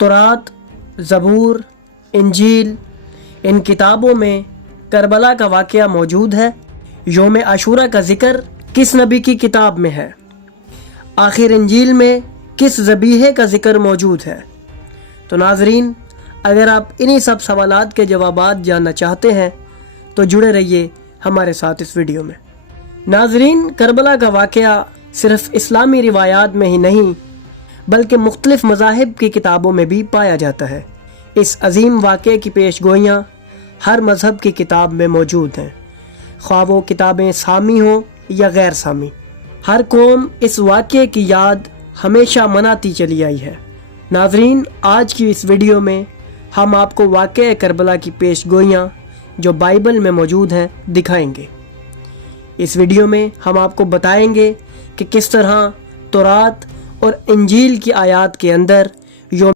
तौरात, ज़बूर, इंजील, इन किताबों में करबला का वाक़या मौजूद है। यौम आशूरा का ज़िक्र किस नबी की किताब में है? आखिर इंजील में किस ज़बीहे का ज़िक्र मौजूद है? तो नाज़रीन, अगर आप इन्हीं सब सवालात के जवाबात जानना चाहते हैं तो जुड़े रहिए हमारे साथ इस वीडियो में। नाज़रीन, करबला का वाक़या सिर्फ़ इस्लामी रिवायात में ही नहीं बल्कि मुख्तलिफ़ मज़ाहिब की किताबों में भी पाया जाता है। इस अजीम वाक़े की पेशगोइयाँ हर मज़हब की किताब में मौजूद हैं, ख्वाह वो किताबें सामी हों या गैर सामी। हर कौम इस वाक़े की याद हमेशा मनाती चली आई है। नाज़रीन, आज की इस वीडियो में हम आपको वाक़े करबला की पेशगोइयाँ जो बाइबल में मौजूद हैं दिखाएंगे। इस वीडियो में हम आपको बताएंगे कि किस तरह तौरात और इंजील की आयत के अंदर